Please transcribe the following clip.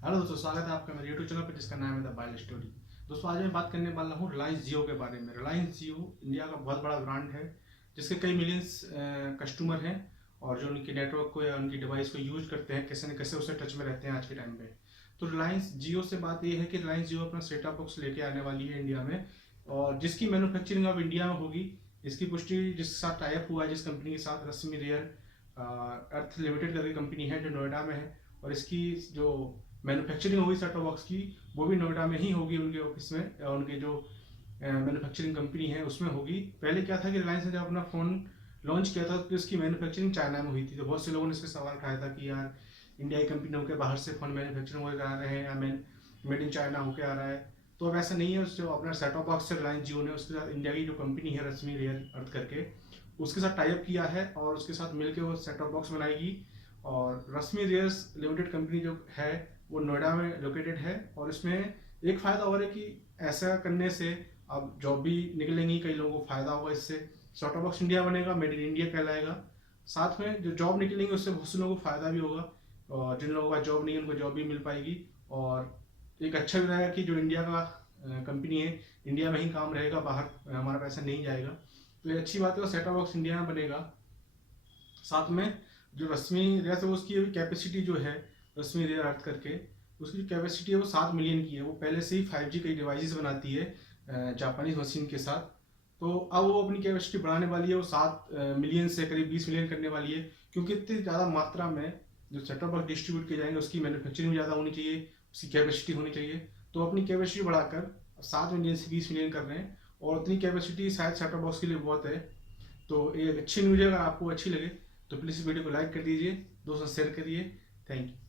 Hello दोस्तों, स्वागत है आपका मेरे यूट्यूब चैनल पर जिसका नाम है द बाइल स्टोरी। दोस्तों, आज मैं बात करने वाला हूँ रिलायंस जियो के बारे में। रिलायंस जियो इंडिया का बहुत बड़ा ब्रांड है जिसके कई मिलियंस कस्टमर हैं और जो उनके नेटवर्क को या उनकी डिवाइस को यूज करते हैं, कैसे न कैसे उससे टच में रहते हैं आज के टाइम पे। तो रिलायंस जियो से बात ये है कि रिलायंस जियो अपना सेट टॉप बॉक्स लेके आने वाली है इंडिया में, और जिसकी मैन्युफैक्चरिंग अब इंडिया में होगी। इसकी पुष्टि जिसके साथ टाइप हुआ है, जिस कंपनी के साथ, रश्मि रेयर अर्थ लिमिटेड करके कंपनी है जो नोएडा में है, और इसकी जो मैन्युफैक्चरिंग होगी सेट टॉप बॉक्स की, वो भी नोएडा में ही होगी, उनके ऑफिस में, उनके जो मैन्युफैक्चरिंग कंपनी है उसमें होगी। पहले क्या था कि रिलायंस ने जब अपना फ़ोन लॉन्च किया था तो इसकी मैन्युफैक्चरिंग चाइना में हुई थी, तो बहुत से लोगों ने इसके सवाल उठाया था कि यार इंडिया की कंपनी होकर बाहर से फ़ोन मैन्युफैक्चरिंग होकर आ रहे हैं या मेड इन चाइना होकर आ रहा है। तो अब ऐसा नहीं है। जो अपना सेट टॉप बॉक्स है रिलायंस जियो ने, उसके साथ इंडिया की जो कंपनी है रश्मि रेयर अर्थ करके, उसके साथ टाई अप किया है और उसके साथ मिलकर वो सेट टॉप बॉक्स बनाएगी। और रश्मि रेयर्स लिमिटेड कंपनी जो है वो नोएडा में लोकेटेड है, और इसमें एक फ़ायदा और है कि ऐसा करने से अब जॉब भी निकलेंगी, कई लोगों को फ़ायदा होगा इससे। सेट टॉप बॉक्स इंडिया बनेगा, मेड इन इंडिया कहलाएगा। साथ में जो जॉब निकलेंगी उससे बहुत से लोगों को फ़ायदा भी होगा, और जिन लोगों का जॉब नहीं है उनको जॉब भी मिल पाएगी। और एक अच्छा भी रहेगा कि जो इंडिया का कंपनी है, इंडिया में ही काम रहेगा, बाहर हमारा पैसा नहीं जाएगा। तो ये अच्छी बात है, सेट टॉप बॉक्स इंडिया में बनेगा। साथ में जो रश्मि रेयर है उसकी अभी कैपेसिटी जो है, रश्मि रेयर अर्थ करके, उसकी जो कैपेसिटी है वो 7 मिलियन की है। वो पहले से ही 5G कई डिवाइसेस बनाती है जापानीज मशीन के साथ। तो अब वो अपनी कैपेसिटी बढ़ाने वाली है, वो 7 मिलियन से करीब 20 मिलियन करने वाली है, क्योंकि इतनी ज़्यादा मात्रा में जो सेटअप बॉक्स डिस्ट्रीब्यूट किए जाएंगे उसकी मैन्युफैक्चरिंग ज़्यादा होनी चाहिए, उसकी कैपेसिटी होनी चाहिए। तो अपनी कैपेसिटी बढ़ाकर 7 मिलियन से 20 मिलियन कर रहे हैं, और उतनी कैपेसिटी शायद सेटअप बॉक्स के लिए बहुत है। तो ये एक अच्छी न्यूज़ है। अगर आपको अच्छी लगे तो प्लीज़ इस वीडियो को लाइक कर दीजिए, दोस्तों शेयर करिए। Thank you.